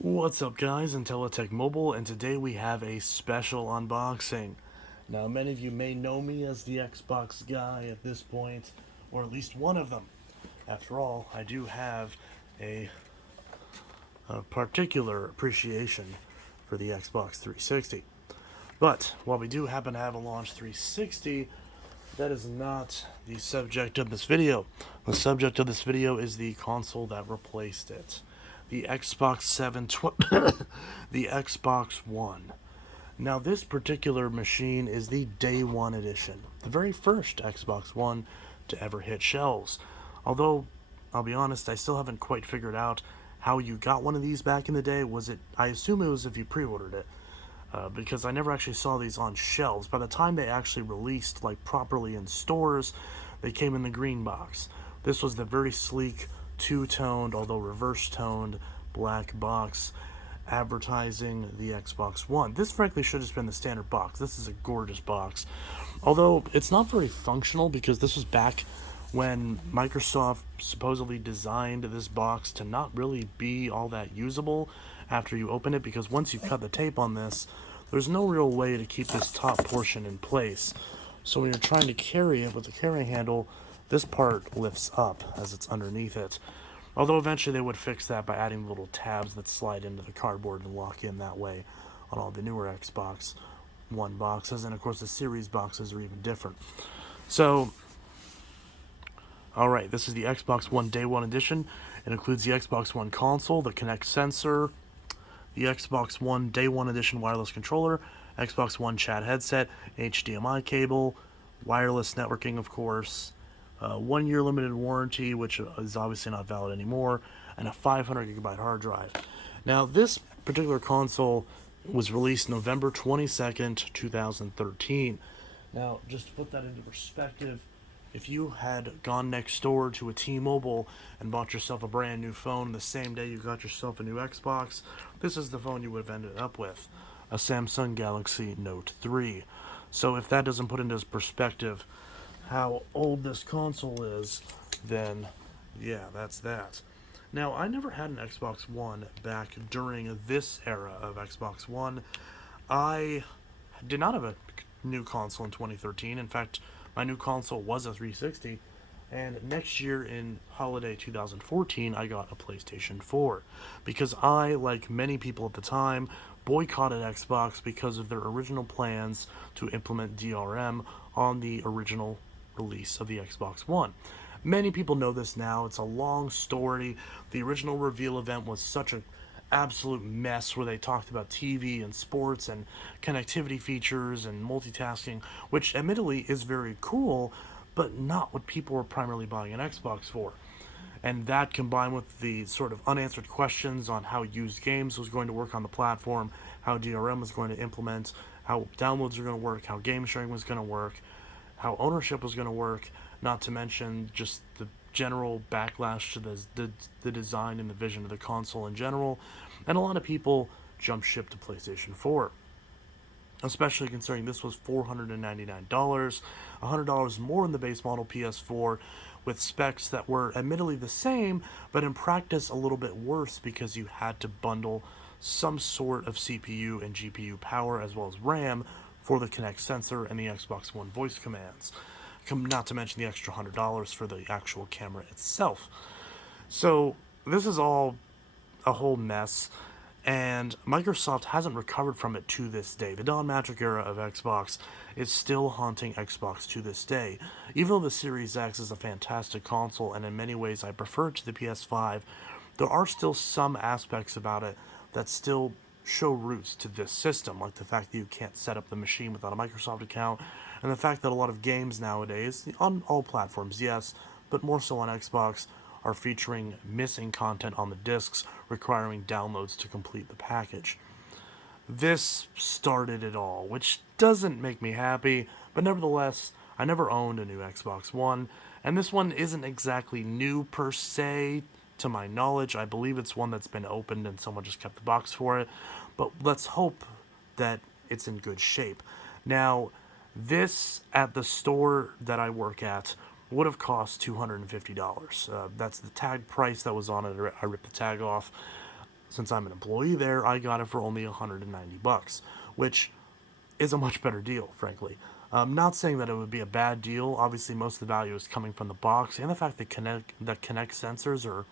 What's up guys, Intellitech Mobile, and today we have a special unboxing. Now many of you may know me as the Xbox guy at this point, or at least one of them. After all, I do have a, a particular appreciation for the Xbox 360. But while we do happen to have a launch 360, that is not the subject of this video. The subject of this video is the console that replaced it. The Xbox 720, the Xbox One. Now this particular machine is the Day 1 edition, the very first Xbox One to ever hit shelves. Although, I'll be honest, I still haven't quite figured out how you got one of these back in the day. I assume it was if you pre-ordered it. Because I never actually saw these on shelves. By the time they actually released, like, properly in stores, they came in the green box. This was the very sleek, two-toned, although reverse-toned, black box advertising the Xbox One. This, frankly, should have just been the standard box. This is a gorgeous box. Although, it's not very functional, because this was back when Microsoft supposedly designed this box to not really be all that usable after you open it, because once you cut the tape on this, there's no real way to keep this top portion in place. So when you're trying to carry it with the carrying handle, this part lifts up as it's underneath it. Although eventually they would fix that by adding little tabs that slide into the cardboard and lock in that way on all the newer Xbox One boxes. And of course the Series boxes are even different. So, alright, this is the Xbox One Day 1 edition. It includes the Xbox One console, the Kinect sensor, the Xbox One Day 1 edition wireless controller, Xbox One chat headset, HDMI cable, wireless networking, of course, 1 year limited warranty, which is obviously not valid anymore, and a 500 gigabyte hard drive. Now, this particular console was released November 22nd, 2013. Now, just to put that into perspective, if you had gone next door to a T-Mobile and bought yourself a brand new phone the same day you got yourself a new Xbox, this is the phone you would have ended up with, a Samsung Galaxy Note 3. So if that doesn't put into perspective how old this console is, then yeah, that's that. Now, I never had an Xbox One back during this era of Xbox One. I did not have a new console in 2013. In fact, my new console was a 360, and next year in holiday 2014, I got a PlayStation 4 because I, like many people at the time, boycotted Xbox because of their original plans to implement DRM on the original release of the Xbox One. Many people know this now. It's a long story. The original reveal event was such an absolute mess where they talked about TV and sports and connectivity features and multitasking, which admittedly is very cool, but not what people were primarily buying an Xbox for. And that combined with the sort of unanswered questions on how used games was going to work on the platform, how DRM was going to implement, how downloads were going to work, how game sharing was going to work, how ownership was going to work, not to mention just the general backlash to the design and the vision of the console in general, and a lot of people jumped ship to PlayStation 4. Especially considering this was $499, $100 more than the base model PS4, with specs that were admittedly the same, but in practice a little bit worse because you had to bundle some sort of CPU and GPU power as well as RAM for the Kinect sensor and the Xbox One voice commands. Not to mention the extra $100 for the actual camera itself. So this is all a whole mess, and Microsoft hasn't recovered from it to this day. The Don Matrick era of Xbox is still haunting Xbox to this day. Even though the Series X is a fantastic console, and in many ways I prefer it to the PS5, there are still some aspects about it that still show roots to this system, like the fact that you can't set up the machine without a Microsoft account, and the fact that a lot of games nowadays, on all platforms, yes, but more so on Xbox, are featuring missing content on the discs, requiring downloads to complete the package. This started it all, which doesn't make me happy, but nevertheless, I never owned a new Xbox One, and this one isn't exactly new per se, to my knowledge. I believe it's one that's been opened and someone just kept the box for it, but let's hope that it's in good shape. Now, this at the store that I work at would have cost $250. That's the tag price that was on it. I ripped the tag off. since I'm an employee there, I got it for only $190, which is a much better deal, frankly. Not saying that it would be a bad deal. Obviously, most of the value is coming from the box, and the fact that Kinect sensors are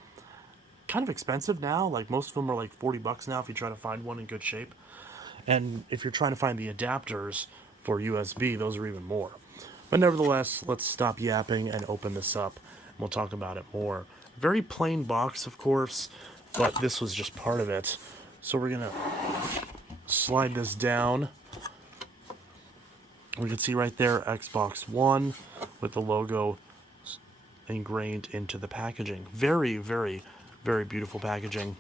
kind of expensive now. Like, most of them are like $40 now if you try to find one in good shape. And if you're trying to find the adapters for USB, those are even more. But nevertheless, let's stop yapping and open this up. And we'll talk about it more. Very plain box, of course, but this was just part of it. So we're going to slide this down. We can see right there Xbox One with the logo ingrained into the packaging. Very, very, very beautiful packaging.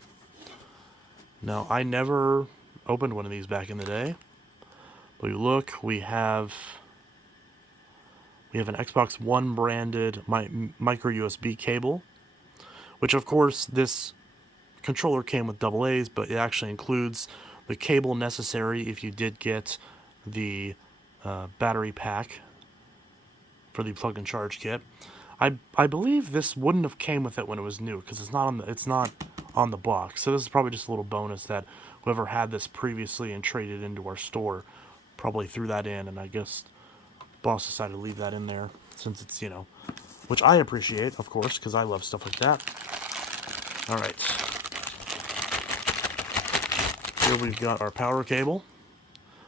Now, I never opened one of these back in the day. But you look, we have an Xbox One branded micro USB cable, which of course this controller came with AA's, but it actually includes the cable necessary if you did get the battery pack for the plug and charge kit. I believe this wouldn't have came with it when it was new because it's not on the box. So this is probably just a little bonus that whoever had this previously and traded into our store probably threw that in, and I guess boss decided to leave that in there since it's, which I appreciate, of course, because I love stuff like that. All right. Here we've got our power cable.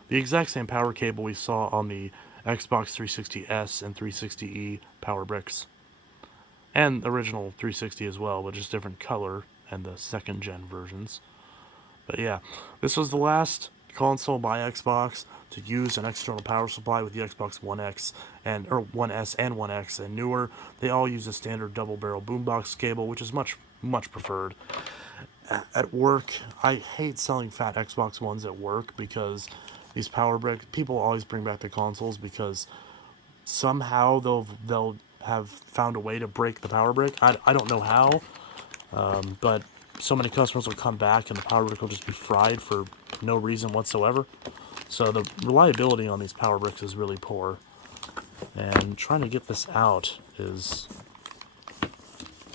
The exact same power cable we saw on the Xbox 360S and 360E power bricks. And original 360 as well, but just different color and the second gen versions. But yeah, this was the last console by Xbox to use an external power supply with the Xbox One X or One S and One X and newer. They all use a standard double barrel boombox cable, which is much preferred. At work, I hate selling fat Xbox Ones at work because these power bricks, people always bring back the consoles because somehow they'll have found a way to break the power brick. I don't know how, but so many customers will come back and the power brick will just be fried for no reason whatsoever. So the reliability on these power bricks is really poor. And trying to get this out is,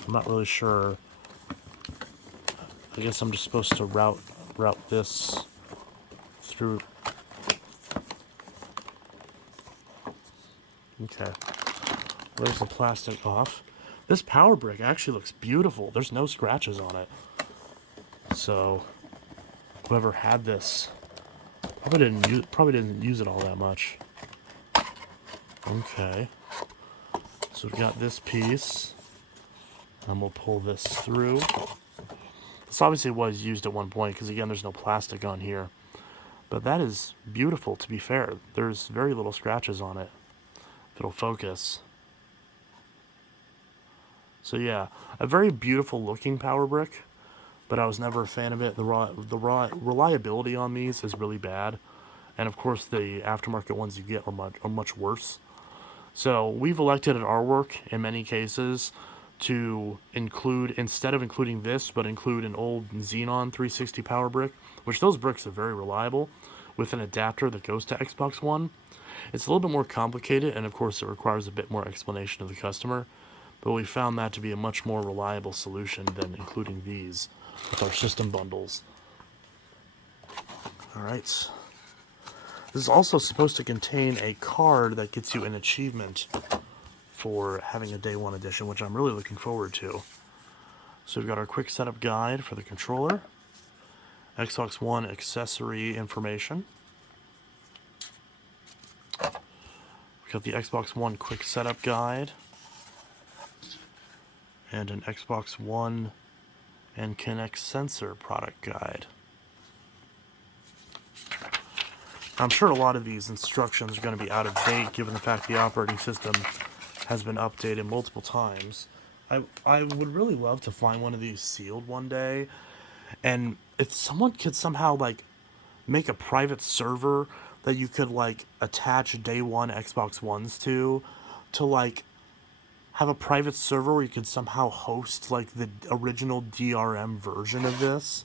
I'm not really sure. I guess I'm just supposed to route this through. Okay. Where's the plastic off? This power brick actually looks beautiful. There's no scratches on it. So whoever had this probably didn't use it all that much. Okay. So we've got this piece. And we'll pull this through. This obviously was used at one point because again there's no plastic on here. But that is beautiful, to be fair. There's very little scratches on it. If it'll focus. So yeah, a very beautiful looking power brick, but I was never a fan of it. The reliability on these is really bad, and of course the aftermarket ones you get are much worse. So we've elected at our work in many cases to include, instead of including this, but include an old Xenon 360 power brick, which those bricks are very reliable, with an adapter that goes to Xbox One. It's a little bit more complicated, and of course it requires a bit more explanation to the customer, but we found that to be a much more reliable solution than including these with our system bundles. Alright. This is also supposed to contain a card that gets you an achievement for having a Day 1 edition, which I'm really looking forward to. So we've got our quick setup guide for the controller, Xbox One accessory information. We've got the Xbox One quick setup guide, and an Xbox One and Kinect sensor product guide. I'm sure a lot of these instructions are going to be out of date given the fact the operating system has been updated multiple times. I would really love to find one of these sealed one day, and if someone could somehow make a private server that you could attach Day 1 Xbox Ones to have a private server where you could somehow host the original DRM version of this.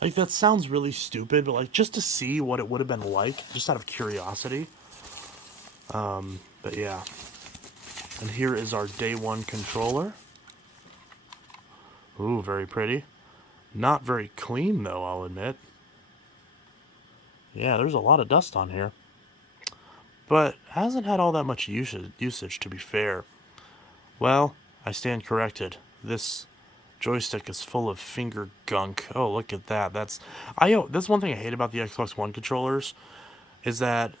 That sounds really stupid, but just to see what it would have been like, just out of curiosity. But yeah. And here is our Day 1 controller. Ooh, very pretty. Not very clean, though, I'll admit. Yeah, there's a lot of dust on here. But hasn't had all that much usage, to be fair. Well, I stand corrected. This joystick is full of finger gunk. Oh, look at that. That's one thing I hate about the Xbox One controllers is that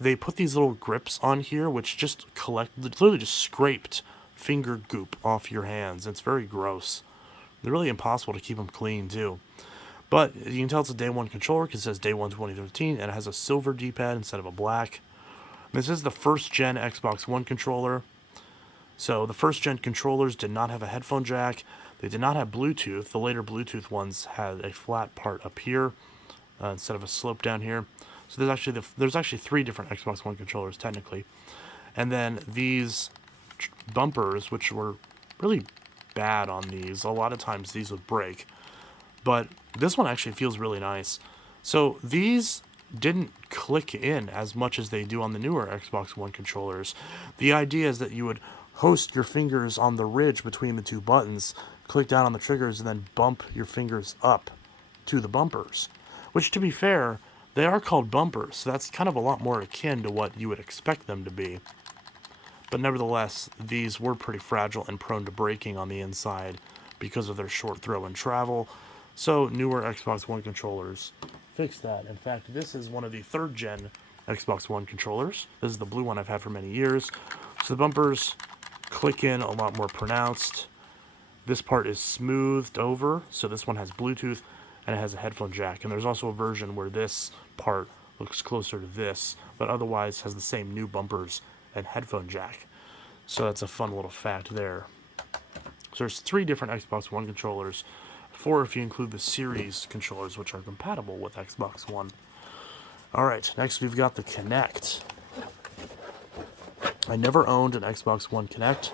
they put these little grips on here which just literally just scraped finger goop off your hands. It's very gross. They're really impossible to keep them clean, too. But you can tell it's a day one controller because it says day one 2013, and it has a silver D-pad instead of a black. This is the first gen Xbox One controller. So the first gen controllers did not have a headphone jack. They did not have Bluetooth. The later Bluetooth ones had a flat part up here instead of a slope down here. So there's actually 3 different Xbox One controllers technically. And then these bumpers, which were really bad on these. A lot of times these would break. But this one actually feels really nice. So these didn't click in as much as they do on the newer Xbox One controllers. The idea is that you would host your fingers on the ridge between the 2 buttons, click down on the triggers, and then bump your fingers up to the bumpers. Which, to be fair, they are called bumpers, so that's kind of a lot more akin to what you would expect them to be. But nevertheless, these were pretty fragile and prone to breaking on the inside because of their short throw and travel. So newer Xbox One controllers fixed that. In fact, this is one of the 3rd gen Xbox One controllers. This is the blue one I've had for many years. So the bumpers click in a lot more pronounced. This part is smoothed over, so this one has Bluetooth and it has a headphone jack. And there's also a version where this part looks closer to this, but otherwise has the same new bumpers and headphone jack. So that's a fun little fact there. So there's 3 different Xbox One controllers, 4 if you include the Series controllers, which are compatible with Xbox One. Alright, next we've got the Kinect. I never owned an Xbox One Kinect.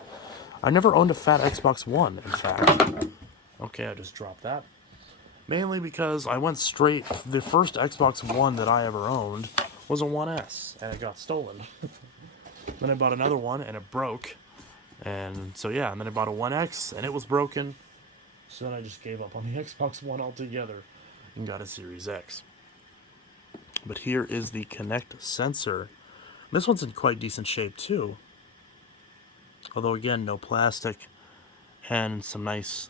I never owned a fat Xbox One, in fact. Okay, I just dropped that. Mainly because I went straight... The first Xbox One that I ever owned was a 1S, and it got stolen. Then I bought another one, and it broke. And so, yeah, and then I bought a 1X, and it was broken. So then I just gave up on the Xbox One altogether and got a Series X. But here is the Kinect sensor. This one's in quite decent shape, too. Although, again, no plastic and some nice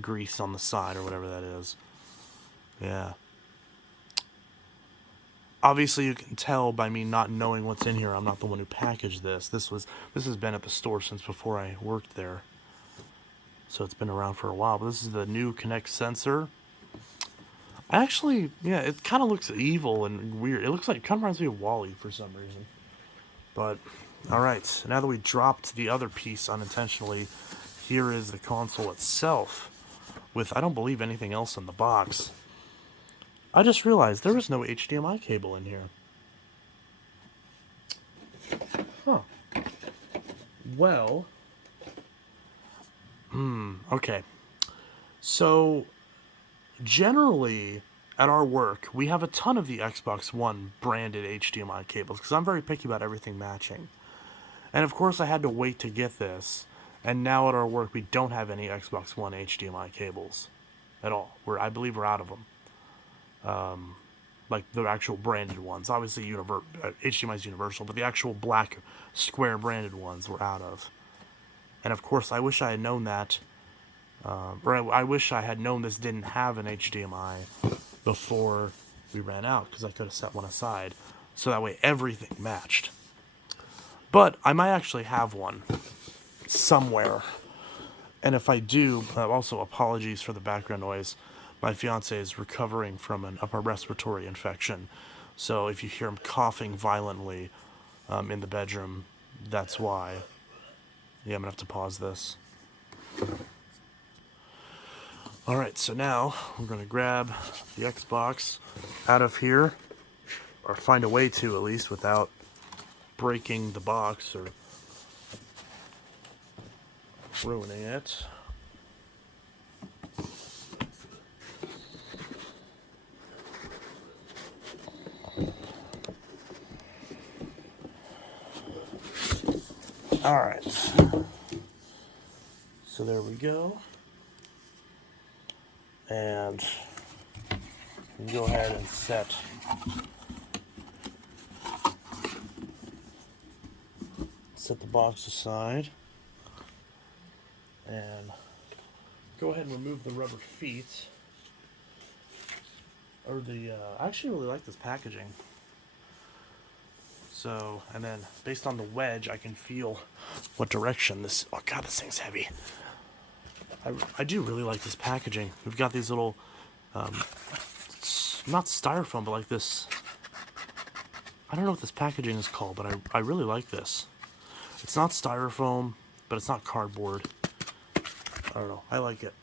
grease on the side or whatever that is. Yeah. Obviously, you can tell by me not knowing what's in here, I'm not the one who packaged this. This has been at the store since before I worked there. So it's been around for a while. But this is the new Kinect sensor. Actually, yeah, it kind of looks evil and weird. It looks like, it kind of reminds me of Wall-E for some reason. But, alright, now that we dropped the other piece unintentionally, here is the console itself, with, I don't believe, anything else in the box. I just realized there was no HDMI cable in here. Huh. Well, okay. So, generally, at our work, we have a ton of the Xbox One branded HDMI cables, because I'm very picky about everything matching. And of course, I had to wait to get this, and now at our work, we don't have any Xbox One HDMI cables at all. I believe we're out of them. Like the actual branded ones. Obviously, HDMI is universal, but the actual black square branded ones we're out of. And of course, I wish I had known that. I wish I had known this didn't have an HDMI before we ran out, because I could have set one aside, so that way everything matched. But I might actually have one somewhere. And if I do, also apologies for the background noise. My fiance is recovering from an upper respiratory infection. So if you hear him coughing violently in the bedroom, that's why. Yeah, I'm going to have to pause this. Alright, so now we're going to grab the Xbox out of here. Or find a way to, at least, without breaking the box or ruining it. Alright, so there we go. And you can go ahead and set the box aside. And go ahead and remove the rubber feet. Or the, I actually really like this packaging. So, and then based on the wedge, I can feel what direction this, oh god, this thing's heavy. I do really like this packaging. We've got these little, not styrofoam, but like this, I don't know what this packaging is called, but I really like this. It's not styrofoam, but it's not cardboard. I don't know, I like it.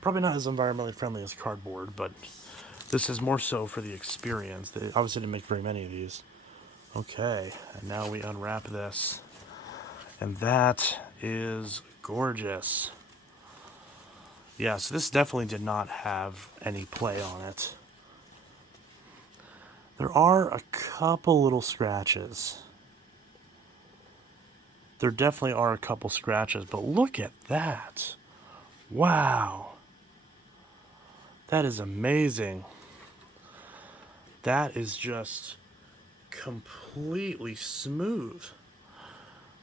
Probably not as environmentally friendly as cardboard, but this is more so for the experience. They obviously didn't make very many of these. Okay, and now we unwrap this. And that is gorgeous. Yeah, so this definitely did not have any play on it. There are a couple little scratches. There definitely are a couple scratches, but look at that. Wow. That is amazing. That is just completely smooth.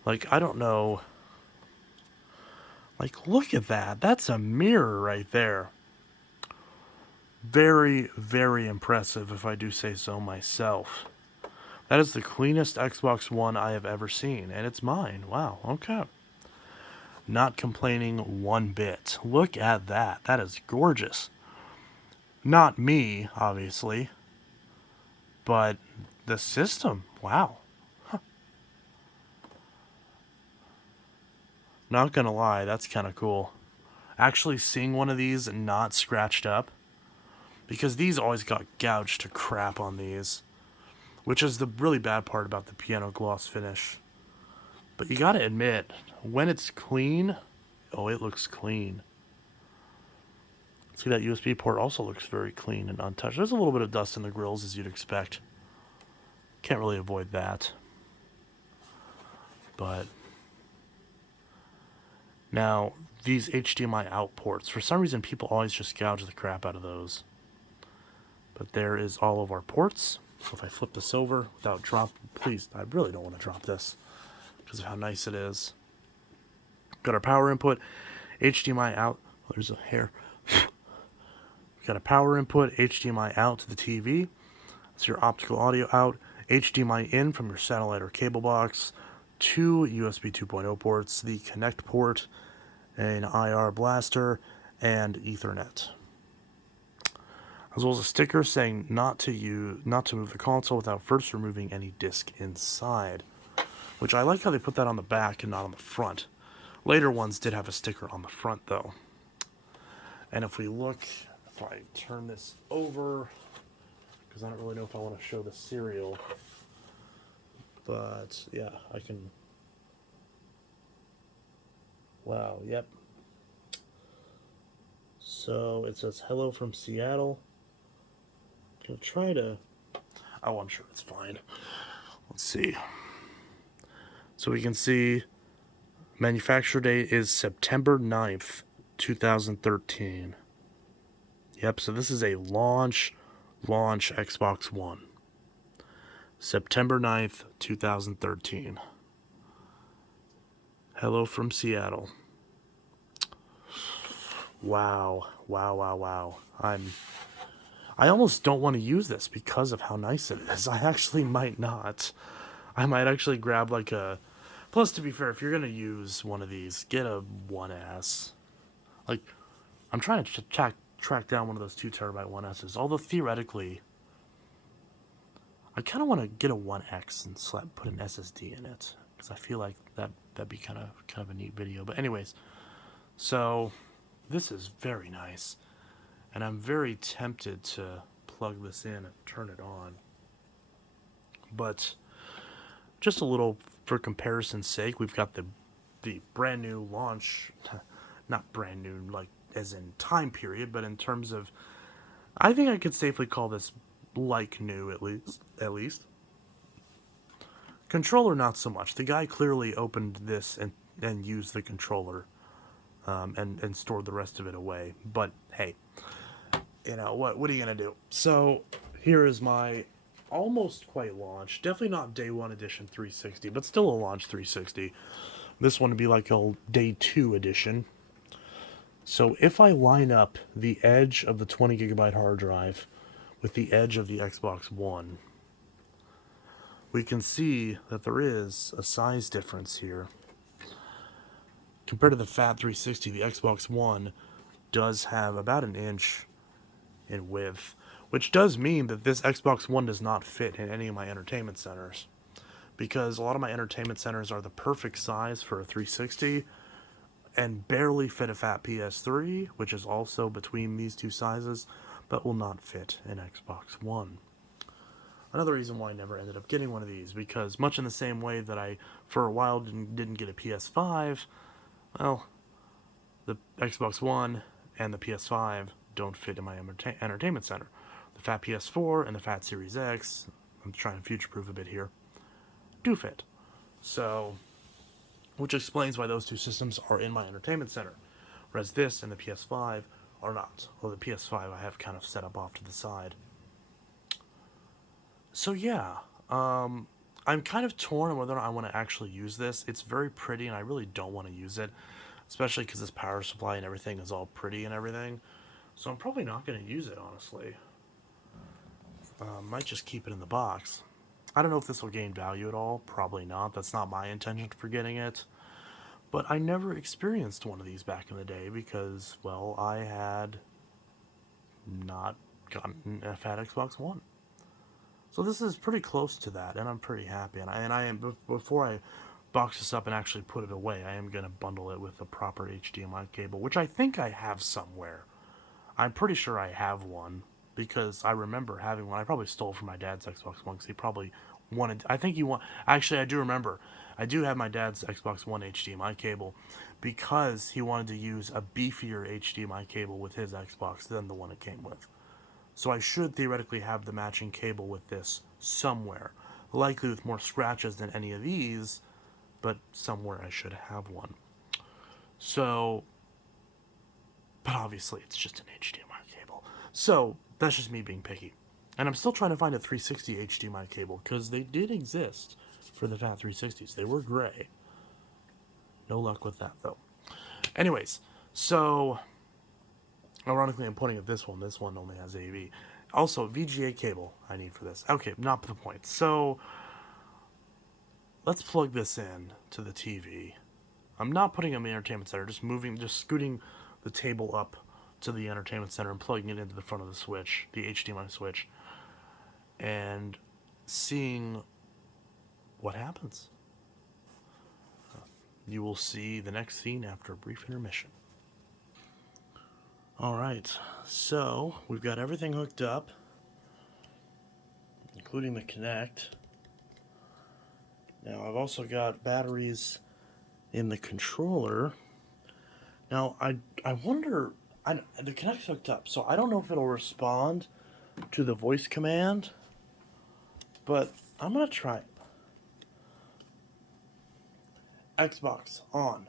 Like, I don't know. Like, look at that. That's a mirror right there. Very, very impressive, if I do say so myself. That is the cleanest Xbox One I have ever seen, and it's mine. Wow, okay. Not complaining one bit. Look at that. That is gorgeous. Not me, obviously, but the system. Wow. Huh. Not gonna lie, that's kind of cool. Actually seeing one of these not scratched up, because these always got gouged to crap on these, which is the really bad part about the piano gloss finish. But you gotta admit, when it's clean, oh, it looks clean. See, that USB port also looks very clean and untouched. There's a little bit of dust in the grills, as you'd expect. Can't really avoid that. But now, these HDMI out ports, for some reason people always just gouge the crap out of those. But there is all of our ports. So if I flip this over without drop, please, I really don't want to drop this because of how nice it is. Got our power input, HDMI out. Oh, there's a hair. Got a power input, HDMI out to the TV. That's your optical audio out. HDMI in from your satellite or cable box. 2 USB 2.0 ports, the Kinect port, an IR blaster, and Ethernet. As well as a sticker saying not to move the console without first removing any disc inside. Which I like how they put that on the back and not on the front. Later ones did have a sticker on the front though. And if we look, if I turn this over, because I don't really know if I want to show the serial, but yeah, I can. Wow, yep. So it says hello from Seattle. I'll try to. Oh, I'm sure it's fine. Let's see. So we can see manufacture date is September 9th, 2013. Yep, so this is a launch Xbox One. September 9th, 2013. Hello from Seattle. Wow. I almost don't want to use this because of how nice it is. I actually might not. I might actually grab like a... Plus, to be fair, if you're going to use one of these, get a 1S. Like, I'm trying to track down one of those 2TB 1Ss. Although, theoretically, I kind of want to get a 1X and put an SSD in it. Because I feel like that'd be kind of a neat video. But anyways, so this is very nice. And I'm very tempted to plug this in and turn it on. But just a little for comparison's sake, we've got the brand new launch, not brand new like as in time period, but in terms of, I think I could safely call this like new at least. Controller not so much. The guy clearly opened this and used the controller and stored the rest of it away. But hey, you know, what are you going to do? So here is my almost quite launch. Definitely not day one edition 360, but still a launch 360. This one would be like a day 2 edition. So if I line up the edge of the 20 gigabyte hard drive with the edge of the Xbox One, we can see that there is a size difference here. Compared to the Fat 360, the Xbox One does have about an inch in width, which does mean that this Xbox One does not fit in any of my entertainment centers, because a lot of my entertainment centers are the perfect size for a 360 and barely fit a fat PS3, which is also between these two sizes, but will not fit an Xbox One. Another reason why I never ended up getting one of these, because much in the same way that I, for a while, didn't get a PS5, well, the Xbox One and the PS5 don't fit in my entertainment center. The fat PS4 and the fat Series X, I'm trying to future-proof a bit here, do fit. So, which explains why those two systems are in my entertainment center, whereas this and the PS5 are not. Well, the PS5 I have kind of set up off to the side. So yeah, I'm kind of torn on whether or not I want to actually use this. It's very pretty, and I really don't want to use it, especially because this power supply and everything is all pretty and everything. So I'm probably not going to use it, honestly. Might just keep it in the box. I don't know if this will gain value at all. Probably not. That's not my intention for getting it. But I never experienced one of these back in the day because, well, I had not gotten a fat Xbox One. So this is pretty close to that, and I'm pretty happy. And I am, before I box this up and actually put it away, I am going to bundle it with a proper HDMI cable, which I think I have somewhere. I'm pretty sure I have one, because I remember having one. I probably stole from my dad's Xbox One, because he probably wanted, I think he want, actually I do remember, I do have my dad's Xbox One HDMI cable, because he wanted to use a beefier HDMI cable with his Xbox than the one it came with. So I should theoretically have the matching cable with this somewhere. Likely with more scratches than any of these, but somewhere I should have one. So, but obviously it's just an HDMI cable. So, that's just me being picky. And I'm still trying to find a 360 HDMI cable, because they did exist for the Fat 360s. They were gray. No luck with that, though. Anyways, so ironically, I'm pointing at this one. This one only has AV. Also, VGA cable I need for this. Okay, not the point. So, let's plug this in to the TV. I'm not putting it in the entertainment center, just scooting the table up to the entertainment center and plugging it into the front of the switch, the HDMI switch, and seeing what happens. You will see the next scene after a brief intermission. Alright, so we've got everything hooked up, including the Kinect. Now I've also got batteries in the controller. Now I wonder, the Kinect's hooked up, so I don't know if it'll respond to the voice command, but I'm going to try it. Xbox on.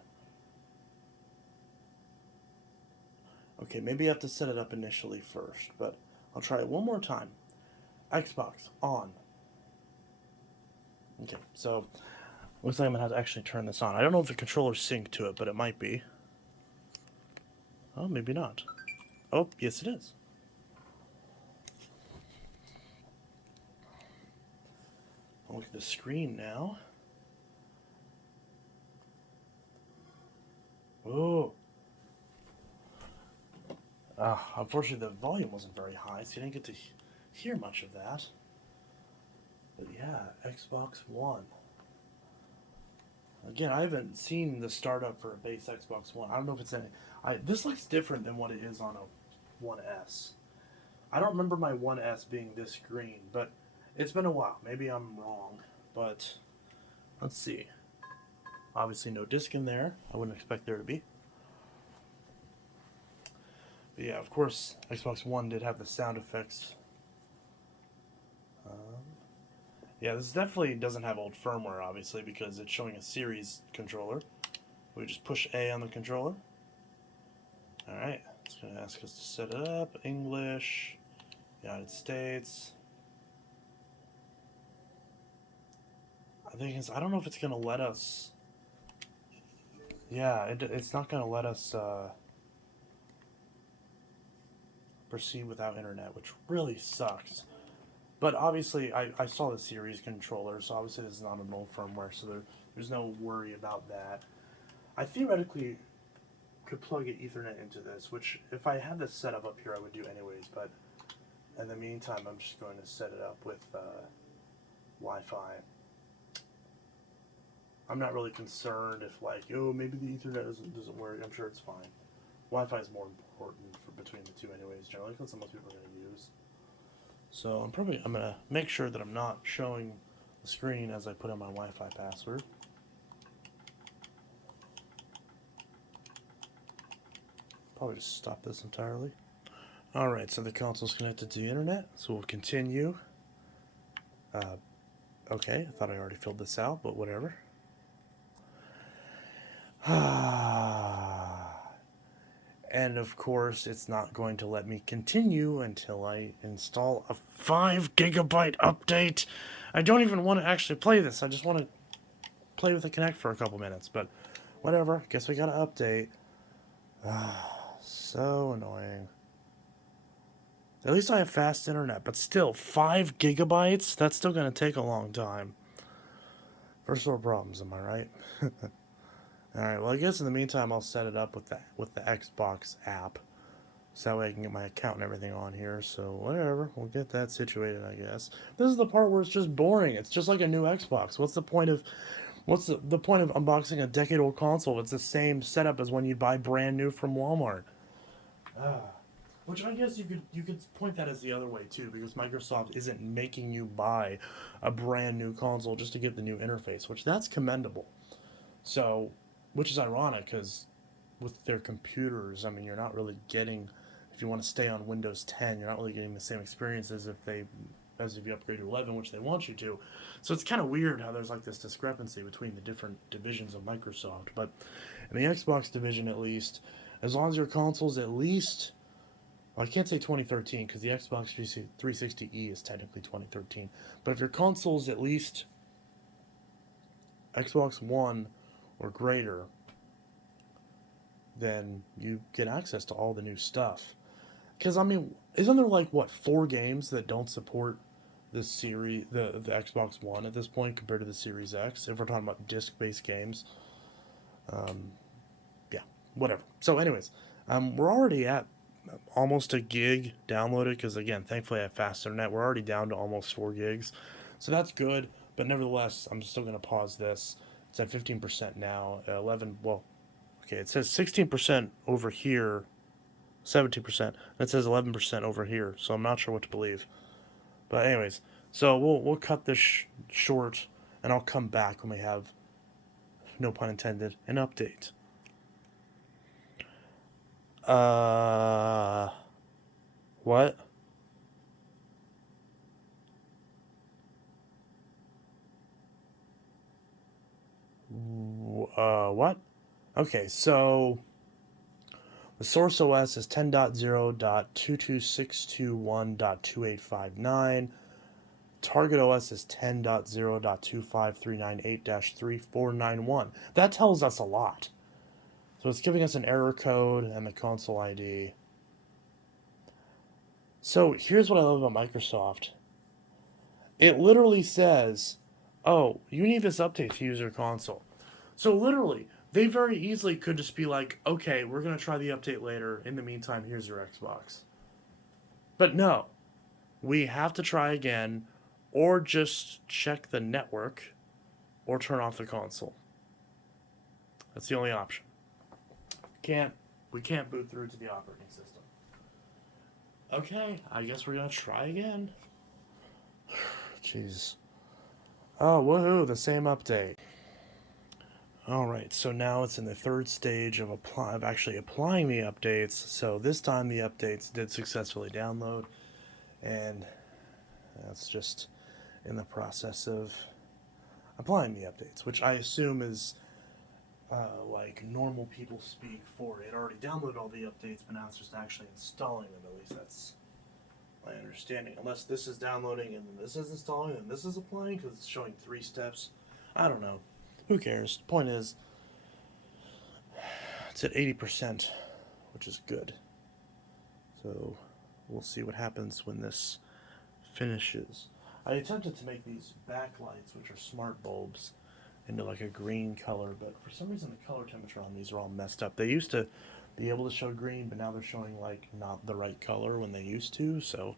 Okay, maybe I have to set it up initially first, but I'll try it one more time. Xbox on. Okay, so looks like I'm gonna have to actually turn this on. I don't know if the controller's synced to it, but it might be. Oh, maybe not. Oh, yes it is. I'll look at the screen now. Oh. Unfortunately, the volume wasn't very high, so you didn't get to hear much of that. But yeah, Xbox One. Again, I haven't seen the startup for a base Xbox One. I don't know if it's any. This looks different than what it is on a 1S. I don't remember my 1S being this green, but it's been a while. Maybe I'm wrong, but let's see. Obviously, no disc in there. I wouldn't expect there to be. But yeah, of course, Xbox One did have the sound effects. Yeah, this definitely doesn't have old firmware, obviously, because it's showing a series controller. We just push A on the controller. Alright. It's going to ask us to set it up. English, United States. I don't know if it's going to let us. Yeah, it's not going to let us proceed without internet, which really sucks. But obviously, I saw the series controller, so obviously this is not an old firmware, so there's no worry about that. I theoretically could plug an Ethernet into this, which if I had this set up here, I would do anyways, but in the meantime, I'm just going to set it up with Wi-Fi. I'm not really concerned if, like, oh, maybe the Ethernet doesn't work. I'm sure it's fine. Wi-Fi is more important for between the two anyways, generally, because most people are going to use. So I'm going to make sure that I'm not showing the screen as I put in my Wi-Fi password. Probably just stop this entirely. Alright, so the console's connected to the internet, so we'll continue. Okay, I thought I already filled this out, but whatever. And of course, it's not going to let me continue until I install a 5 GB update. I don't even want to actually play this. I just want to play with the Kinect for a couple minutes, but whatever. Guess we got to update. So annoying. At least I have fast internet, but still, 5 GB? That's still going to take a long time. First world problems, am I right? Alright, well I guess in the meantime I'll set it up with the Xbox app. So that way I can get my account and everything on here. So whatever, we'll get that situated, I guess. This is the part where it's just boring. It's just like a new Xbox. What's the point of unboxing a decade-old console? It's the same setup as when you buy brand new from Walmart. Which I guess you could point that as the other way too, because Microsoft isn't making you buy a brand new console just to get the new interface, which that's commendable. So, which is ironic because with their computers, I mean, you're not really getting, if you want to stay on Windows 10, you're not really getting the same experience as if you upgrade to 11, which they want you to. So it's kind of weird how there's like this discrepancy between the different divisions of Microsoft. But in the Xbox division, at least, as long as your console's at least, well, I can't say 2013 because the Xbox 360e is technically 2013. But if your console's at least Xbox One or greater, then you get access to all the new stuff. Because, I mean, isn't there like, what, 4 games that don't support this series, the Xbox One at this point compared to the Series X, if we're talking about disc-based games? Yeah, whatever. So anyways, we're already at almost a gig downloaded because, again, thankfully I have fast internet. We're already down to almost 4 gigs. So that's good, but nevertheless, I'm still going to pause this. It's at 15% now. 11, well, okay, it says 16% over here, 17%. And it says 11% over here, so I'm not sure what to believe. But anyways, so we'll cut this short, and I'll come back when we have, no pun intended, an update. What? What? Okay, so the source OS is 10.0.22621.2859. Target OS is 10.0.25398-3491. That tells us a lot. So it's giving us an error code and the console ID. So here's what I love about Microsoft. It literally says, oh, you need this update to use your console. So literally, they very easily could just be like, okay, we're going to try the update later. In the meantime, here's your Xbox. But no, we have to try again, or just check the network, or turn off the console. That's the only option. We can't boot through to the operating system. Okay, I guess we're going to try again. Jeez. Oh, woohoo, the same update. Alright, so now it's in the third stage of actually applying the updates. So this time the updates did successfully download, and that's just in the process of applying the updates, which I assume is like normal people speak for it. Already downloaded all the updates, but now it's just actually installing them. At least that's my understanding. Unless this is downloading and then this is installing and this is applying because it's showing 3 steps. I don't know. Who cares? The point is, it's at 80%, which is good. So we'll see what happens when this finishes. I attempted to make these backlights, which are smart bulbs, into like a green color, but for some reason the color temperature on these are all messed up. They used to be able to show green, but now they're showing like not the right color when they used to, so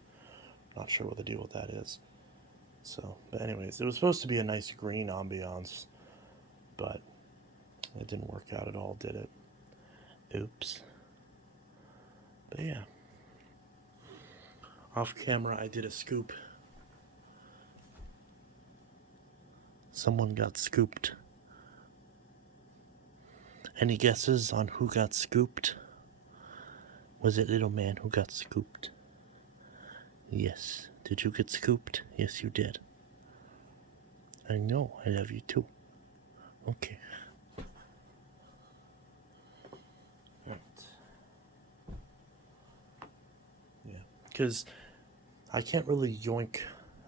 not sure what the deal with that is. So, but anyways, it was supposed to be a nice green ambiance, but it didn't work out at all, did it? Oops. But yeah. Off camera, I did a scoop. Someone got scooped. Any guesses on who got scooped? Was it little man who got scooped? Yes. Did you get scooped? Yes, you did. I know. I love you too. Okay. Right. Yeah. Because I can't really yoink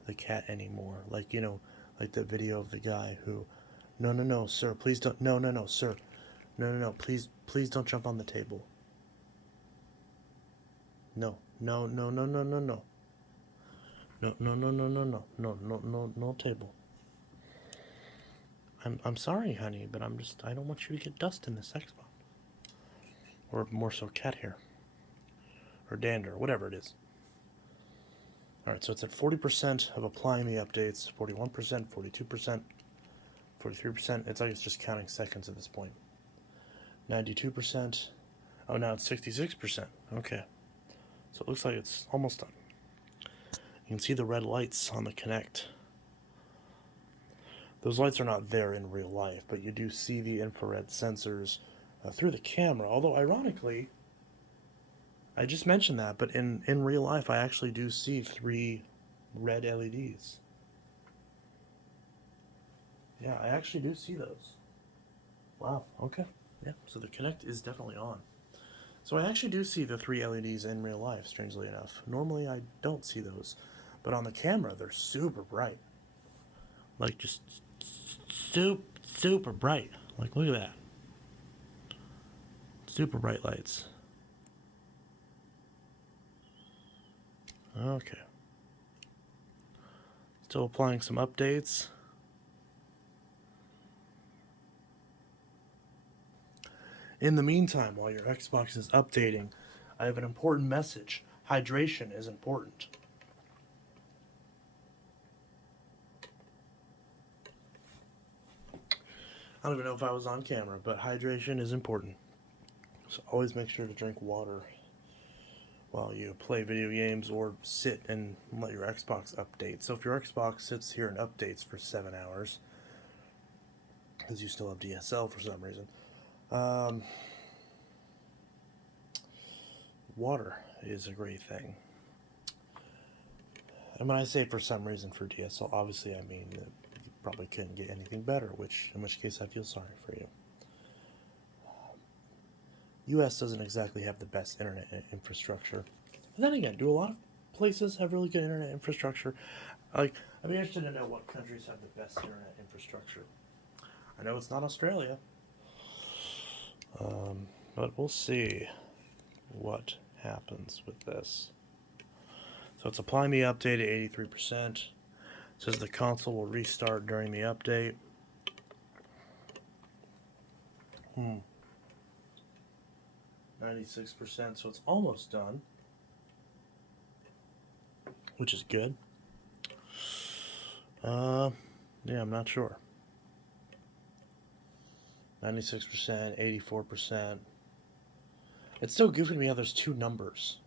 the cat anymore. Like, you know, like the video of the guy who, no, sir, please don't, no, sir, no, please don't jump on the table. No, no table. I'm sorry, honey, but I don't want you to get dust in this Xbox. Or more so cat hair. Or dander, whatever it is. Alright, so it's at 40% of applying the updates, 41%, 42%, 43%. It's like it's just counting seconds at this point. 92%. Oh, now it's 66%. Okay. So it looks like it's almost done. You can see the red lights on the Kinect. Those lights are not there in real life, but you do see the infrared sensors through the camera. Although, ironically, I just mentioned that, but in real life, I actually do see 3 red LEDs. Yeah, I actually do see those. Wow, okay. Yeah, so the Kinect is definitely on. So I actually do see the 3 LEDs in real life, strangely enough. Normally I don't see those, but on the camera they're super bright. Like just super bright. Like look at that. Super bright lights. Okay. Still applying some updates. In the meantime, while your Xbox is updating, I have an important message. Hydration is important. I don't even know if I was on camera, but hydration is important. So always make sure to drink water while you play video games or sit and let your Xbox update. So if your Xbox sits here and updates for 7 hours, because you still have DSL for some reason, water is a great thing. And when I say for some reason for DSL, obviously I mean that you probably couldn't get anything better, in which case I feel sorry for you. US doesn't exactly have the best internet infrastructure. And then again, do a lot of places have really good internet infrastructure? Like, I'd be interested to know what countries have the best internet infrastructure. I know it's not Australia. But we'll see what happens with this. So it's applying the update at 83%. It says the console will restart during the update. 96%, so it's almost done, which is good. Yeah, I'm not sure. 96%, 84%. It's still goofing me how there's 2 numbers.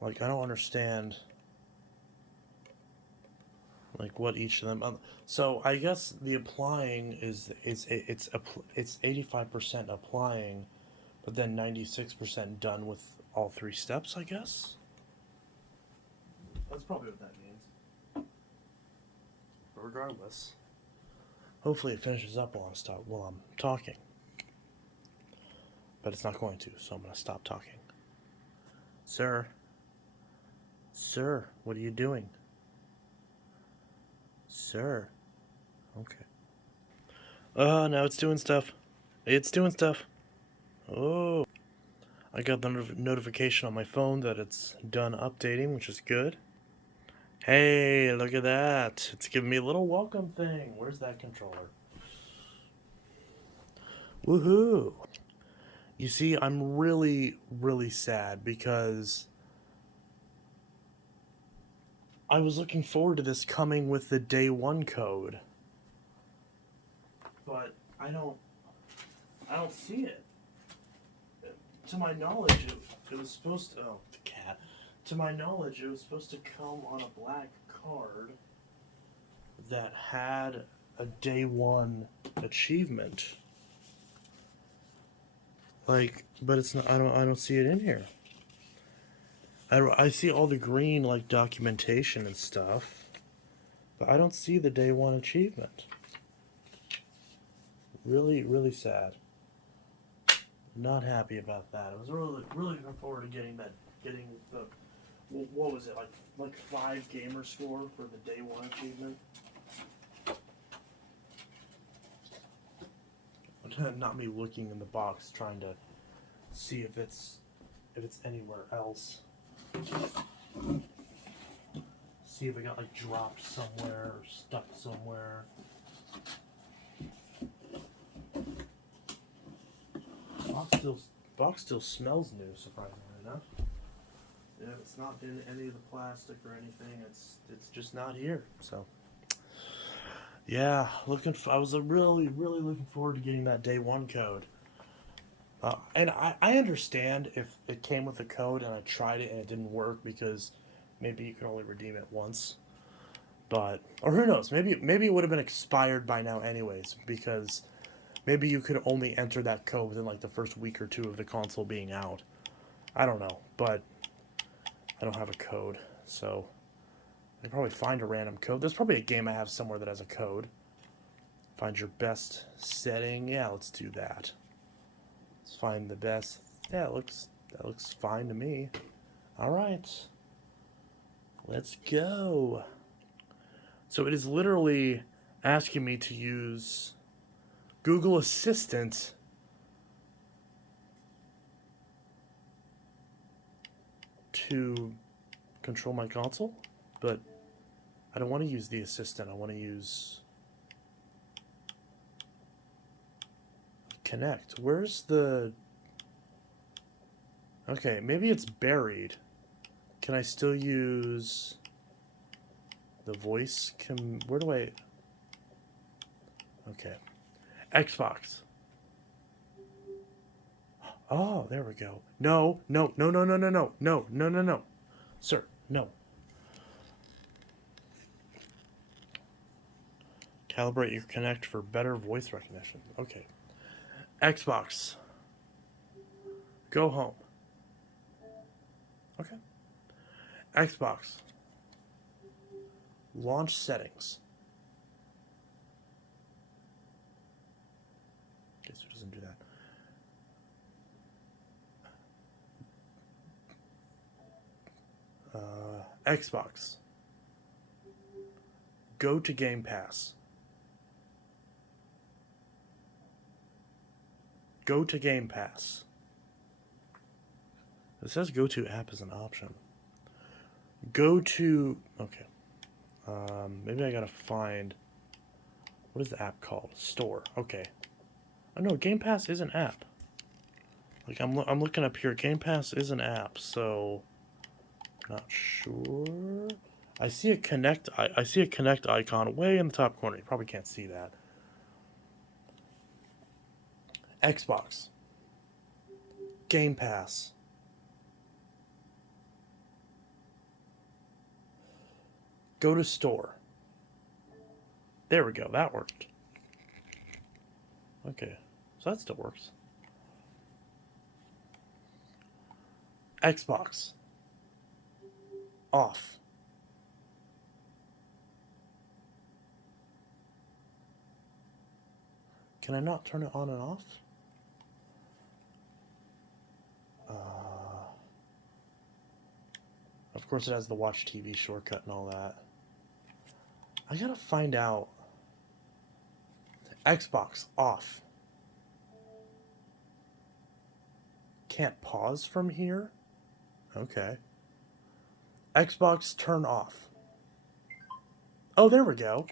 Like, I don't understand, like, what each of them. So I guess the applying it's 85% applying, but then 96% done with all 3 steps, I guess. That's probably what that means. regardless, hopefully it finishes up while I'm talking. But it's not going to, so I'm going to stop talking. Sir? Sir, what are you doing? Sir? Okay. Now it's doing stuff. It's doing stuff. Oh. I got the notification on my phone that it's done updating, which is good. Hey, look at that. It's giving me a little welcome thing. Where's that controller? Woohoo. You see, I'm really, really sad because I was looking forward to this coming with the day one code. But I don't see it. To my knowledge, it was supposed to... Oh, the cat. To my knowledge, it was supposed to come on a black card that had a day one achievement. Like, but it's not... I don't see it in here. I see all the green, like, documentation and stuff, but I don't see the day one achievement. Really, really sad. Not happy about that. I was really looking forward to getting the, what was it, like 5 gamer score for the day one achievement. Not me looking in the box trying to see if it's anywhere else. See if it got like dropped somewhere or stuck somewhere. Box still smells new, surprisingly enough. Yeah, it's not in any of the plastic or anything. It's just not here. So yeah, I was really looking forward to getting that day one code. And I understand if it came with a code and I tried it and it didn't work because maybe you can only redeem it once. But, or who knows, maybe it would have been expired by now anyways, because maybe you could only enter that code within like the first week or 2 of the console being out. I don't know, but I don't have a code, so I can probably find a random code. There's probably a game I have somewhere that has a code. Find your best setting. Yeah, let's do that. Let's find the best. Yeah, that looks fine to me. All right. Let's go. So it is literally asking me to use Google Assistant to control my console, but I don't want to use the assistant. I want to use Kinect. Where's the... Okay, maybe it's buried. Can I still use the voice? Where do I... Okay. Xbox. Oh, there we go. No. Sir, no. Calibrate your Kinect for better voice recognition. Okay. Xbox. Go home. Okay. Xbox. Launch settings. Okay, so it doesn't do that. Xbox. Go to Game Pass. Go to Game Pass. It says go to app as an option. Go to... Okay. Maybe I gotta find... What is the app called? Store. Okay. Oh no, Game Pass is an app. Like, I'm looking up here. Game Pass is an app, so... Not sure... I see a Kinect... I see a Kinect icon way in the top corner. You probably can't see that. Xbox. Game Pass. Go to store. There we go. That worked. Okay. So that still works. Xbox. Off. Can I not turn it on and off? Of course it has the watch TV shortcut and all that. I gotta find out. Xbox off. Can't pause from here? Okay. Xbox turn off. Oh, there we go.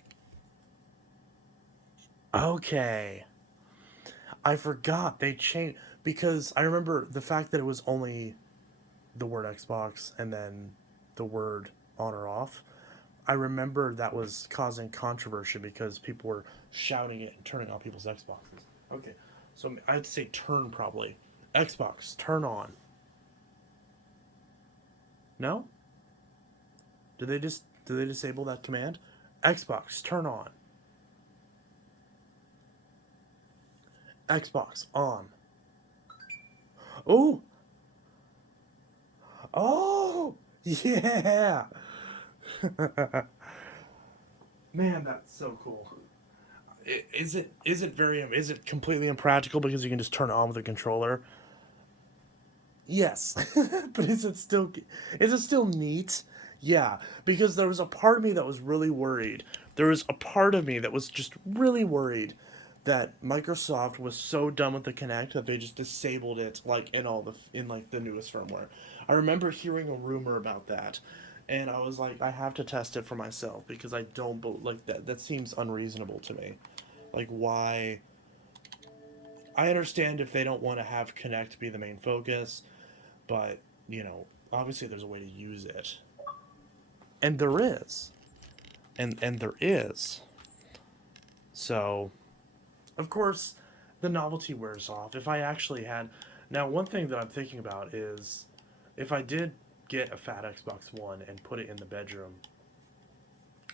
Okay. I forgot they changed because I remember the fact that it was only the word Xbox and then the word on or off. I remember that was causing controversy because people were shouting it and turning on people's Xboxes. Okay, so I'd say turn probably. Xbox, turn on. No? Did they disable that command? Xbox, turn on. Xbox, on. Oh! Oh! Yeah! Man, that's so cool. Is it completely impractical because you can just turn it on with a controller? Yes. But is it still neat? Yeah, because there was a part of me that was really worried. There was a part of me that was just really worried that Microsoft was so done with the Kinect that they just disabled it like in like the newest firmware. I remember hearing a rumor about that, and I was like, I have to test it for myself because I don't like that. That seems unreasonable to me. Like why? I understand if they don't want to have Kinect be the main focus, but obviously there's a way to use it, and there is, and there is. So, of course, the novelty wears off. If I actually had, now one thing that I'm thinking about is, if I did get a fat Xbox One and put it in the bedroom,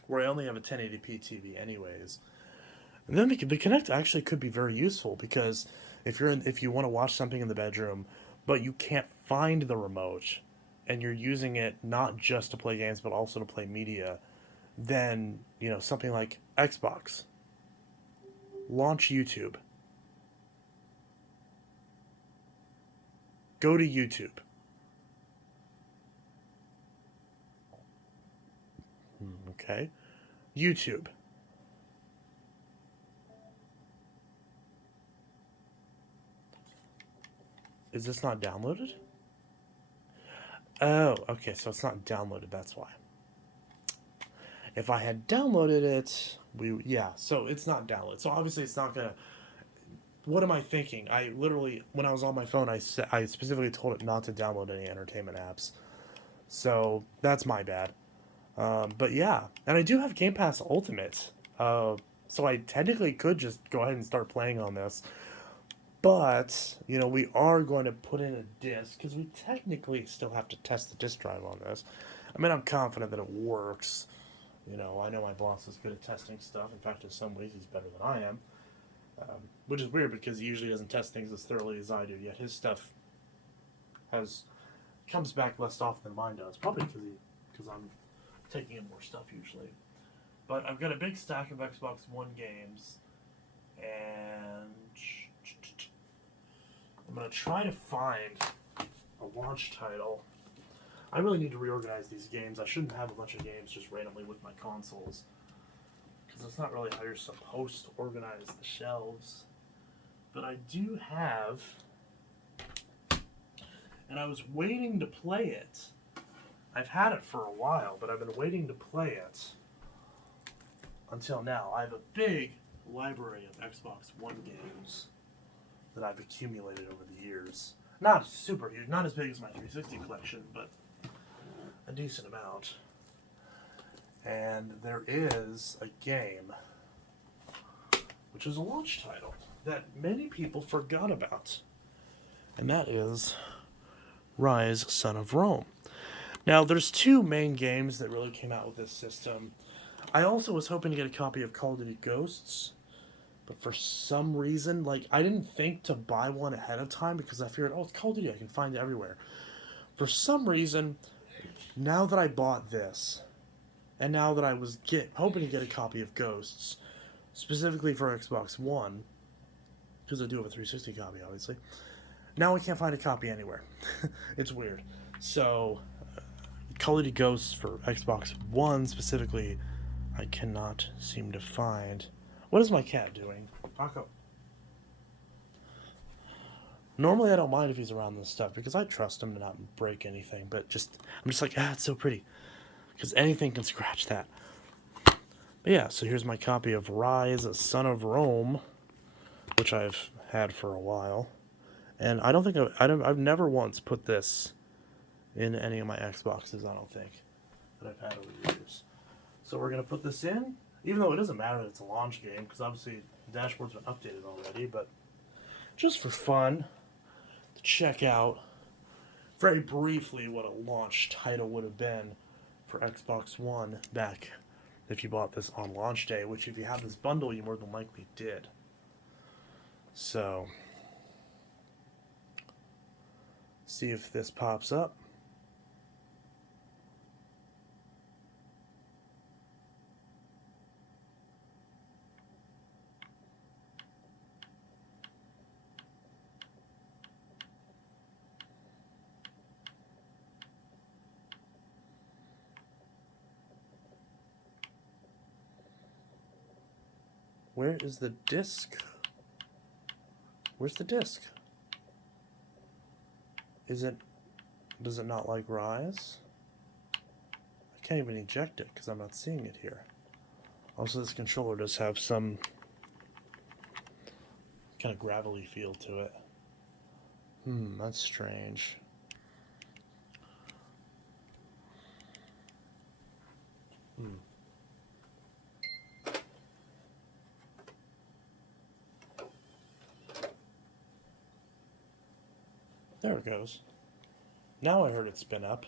where I only have a 1080p TV anyways, and then the Kinect actually could be very useful because if you want to watch something in the bedroom, but you can't find the remote, and you're using it not just to play games but also to play media, then something like Xbox, launch YouTube, go to YouTube. Okay, YouTube. Is this not downloaded? Oh, okay, so it's not downloaded, that's why. If I had downloaded it, so it's not downloaded. So obviously it's not gonna. What am I thinking? I literally, when I was on my phone, I specifically told it not to download any entertainment apps. So that's my bad. But yeah, and I do have Game Pass Ultimate. So I technically could just go ahead and start playing on this. But, we are going to put in a disc because we technically still have to test the disk drive on this. I mean, I'm confident that it works. I know my boss is good at testing stuff. In fact, in some ways, he's better than I am. Which is weird because he usually doesn't test things as thoroughly as I do. Yet his stuff comes back less often than mine does. Probably because I'm taking in more stuff usually. But I've got a big stack of Xbox One games, and I'm going to try to find a launch title. I really need to reorganize these games. I shouldn't have a bunch of games just randomly with my consoles, because that's not really how you're supposed to organize the shelves. But I do have, and I was waiting to play it. I've had it for a while, but I've been waiting to play it until now. I have a big library of Xbox One games that I've accumulated over the years. Not super huge, not as big as my 360 collection, but a decent amount. And there is a game, which is a launch title, that many people forgot about. And that is Rise, Son of Rome. Now, there's two main games that really came out with this system. I also was hoping to get a copy of Call of Duty Ghosts, but for some reason, I didn't think to buy one ahead of time because I figured, it's Call of Duty, I can find it everywhere. For some reason, now that I bought this, and now that I was hoping to get a copy of Ghosts, specifically for Xbox One, because I do have a 360 copy, obviously. Now I can't find a copy anywhere. It's weird. So, Call of Duty Ghosts for Xbox One specifically, I cannot seem to find. What is my cat doing? Paco. Normally I don't mind if he's around this stuff because I trust him to not break anything, but I'm just like, it's so pretty. Because anything can scratch that. But yeah, so here's my copy of Rise, Son of Rome, which I've had for a while. And I don't think I've never once put this in any of my Xboxes, I don't think, that I've had over the years. So we're going to put this in, even though it doesn't matter that it's a launch game, because obviously the dashboard's been updated already, but just for fun, to check out very briefly what a launch title would have been for Xbox One back if you bought this on launch day, which if you have this bundle, you more than likely did. So, see if this pops up. Where is the disc? Where's the disc? Does it not like Rise? I can't even eject it because I'm not seeing it here. Also, this controller does have some kind of gravelly feel to it. That's strange. There it goes. Now I heard it spin up.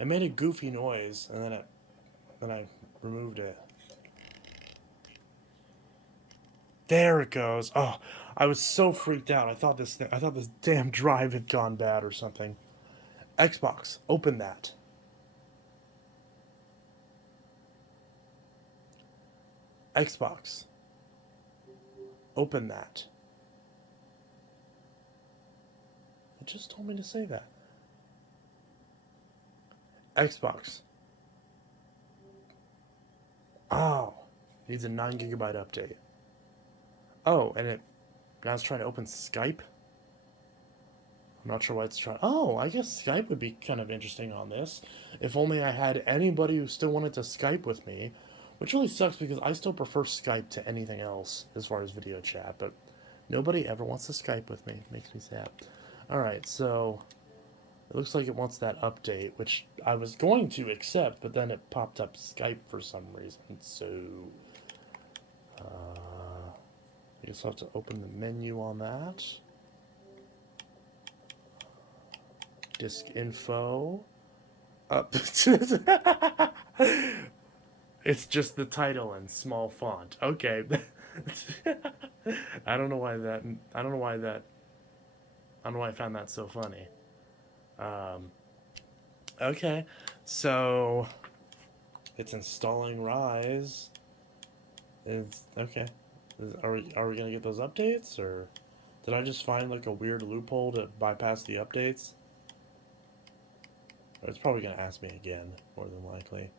It made a goofy noise, and then I removed it. There it goes. Oh, I was so freaked out. I thought this damn drive had gone bad or something. Xbox, open that. Xbox, open that. It just told me to say that. Xbox. Oh, needs a 9 gigabyte update. Oh, and now it's trying to open Skype. I'm not sure why it's trying. Oh, I guess Skype would be kind of interesting on this. If only I had anybody who still wanted to Skype with me, which really sucks because I still prefer Skype to anything else as far as video chat, but nobody ever wants to Skype with me. It makes me sad. Alright, so it looks like it wants that update, which I was going to accept, but then it popped up Skype for some reason, so I guess I'll have to open the menu on that. Disk info. It's just the title in small font. Okay. I don't know why I found that so funny. Okay, so it's installing Rise. It's okay. Are we gonna get those updates, or did I just find like a weird loophole to bypass the updates? Or it's probably gonna ask me again, more than likely.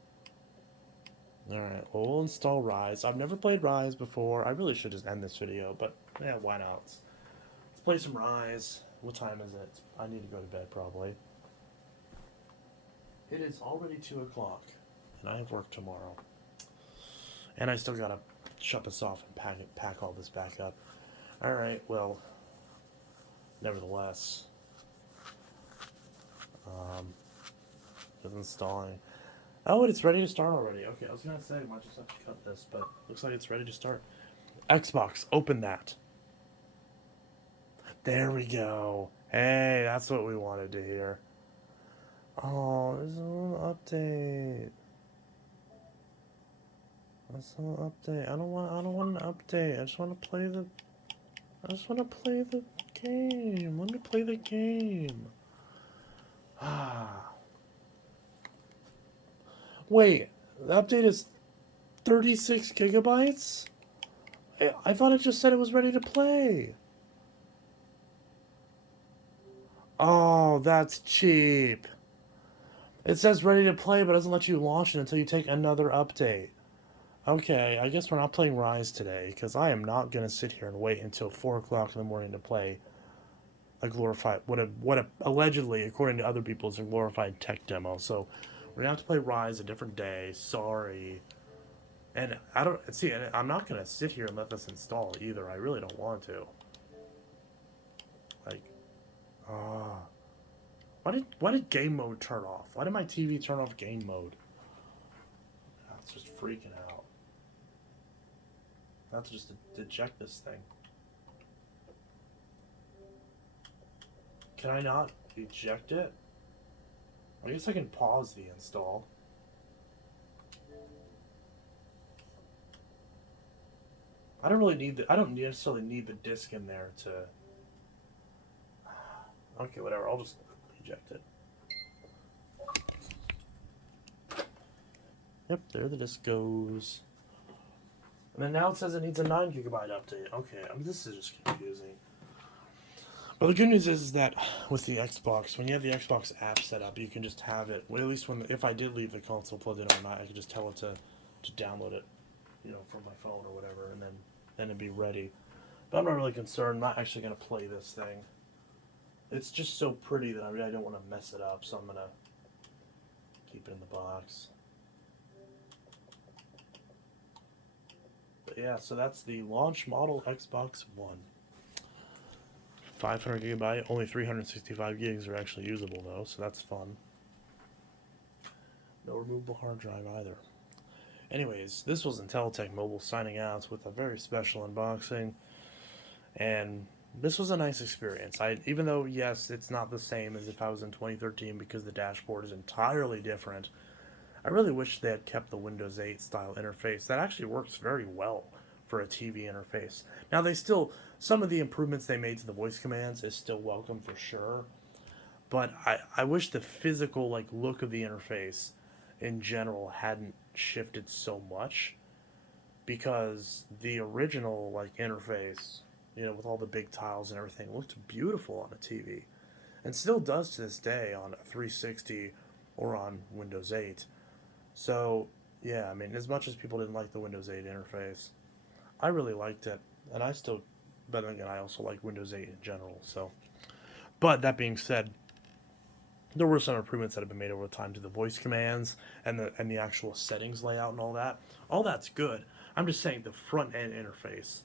Alright, well, we'll install Rise. I've never played Rise before. I really should just end this video, but yeah, why not? Let's play some Rise. What time is it? I need to go to bed, probably. It is already 2 o'clock, and I have work tomorrow. And I still gotta shut this off and pack all this back up. Alright, well, nevertheless, it's installing. Oh, it's ready to start already. Okay, I was gonna say, I might just have to cut this, but looks like it's ready to start. Xbox, open that. There we go. Hey, that's what we wanted to hear. Oh, there's a little update. That's a little update. I don't want an update. I just want to play the game. I want to play the game. Wait, the update is 36 gigabytes? I thought it just said it was ready to play. Oh, that's cheap. It says ready to play, but it doesn't let you launch it until you take another update. Okay, I guess we're not playing Rise today, because I am not going to sit here and wait until 4 o'clock in the morning to play a glorified, allegedly, according to other people, is a glorified tech demo. So we're going to have to play Rise a different day. Sorry. And I don't, see, and I'm not going to sit here and let this install either. I really don't want to. Like, ah. Why did game mode turn off? Why did my TV turn off game mode? That's just freaking out. I have to just eject this thing. Can I not eject it? I guess I can pause the install. I don't necessarily need the disc in there to. Okay, whatever. I'll just eject it. Yep, there the disc goes. And then now it says it needs a 9 gigabyte update. Okay, I mean, this is just confusing. But the good news is that with the Xbox, when you have the Xbox app set up, you can just have it. Well, at least if I did leave the console plugged in or not, I could just tell it to download it, from my phone or whatever, and then it'd be ready. But I'm not really concerned. I'm not actually gonna play this thing. It's just so pretty that I really don't want to mess it up, so I'm gonna keep it in the box. But yeah, so that's the launch model Xbox One. 500 gigabyte, only 365 gigs are actually usable though, so that's fun. No removable hard drive either. Anyways, this was Intellitech Mobile signing out with a very special unboxing, and this was a nice experience. Even though, yes, it's not the same as if I was in 2013 because the dashboard is entirely different, I really wish they had kept the Windows 8 style interface. That actually works very well for a TV interface. Now, some of the improvements they made to the voice commands is still welcome for sure, but I wish the physical look of the interface in general hadn't shifted so much, because the original interface, with all the big tiles and everything, looked beautiful on a TV, and still does to this day on a 360 or on Windows 8. So yeah, I mean, as much as people didn't like the Windows 8 interface, I really liked it, and but then again, I also like Windows 8 in general. So, but that being said, there were some improvements that have been made over time to the voice commands and the actual settings layout and all that. All that's good. I'm just saying the front end interface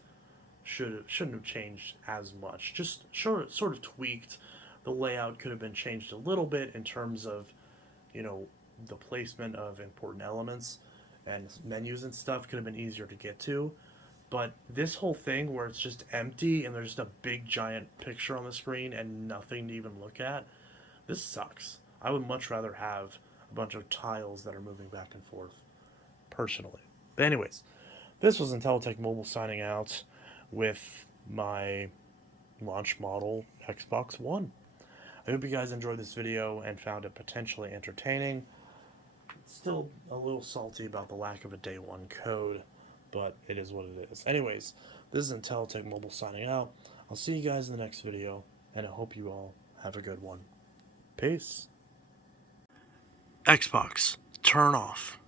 shouldn't have changed as much. Just sort of tweaked. The layout could have been changed a little bit in terms of, the placement of important elements, and menus and stuff could have been easier to get to. But this whole thing where it's just empty and there's just a big giant picture on the screen and nothing to even look at, this sucks. I would much rather have a bunch of tiles that are moving back and forth, personally. But anyways, this was Intellitech Mobile signing out with my launch model Xbox One. I hope you guys enjoyed this video and found it potentially entertaining. Still a little salty about the lack of a day one code, but it is what it is. Anyways, this is Intellitech Mobile signing out. I'll see you guys in the next video, and I hope you all have a good one. Peace. Xbox, turn off.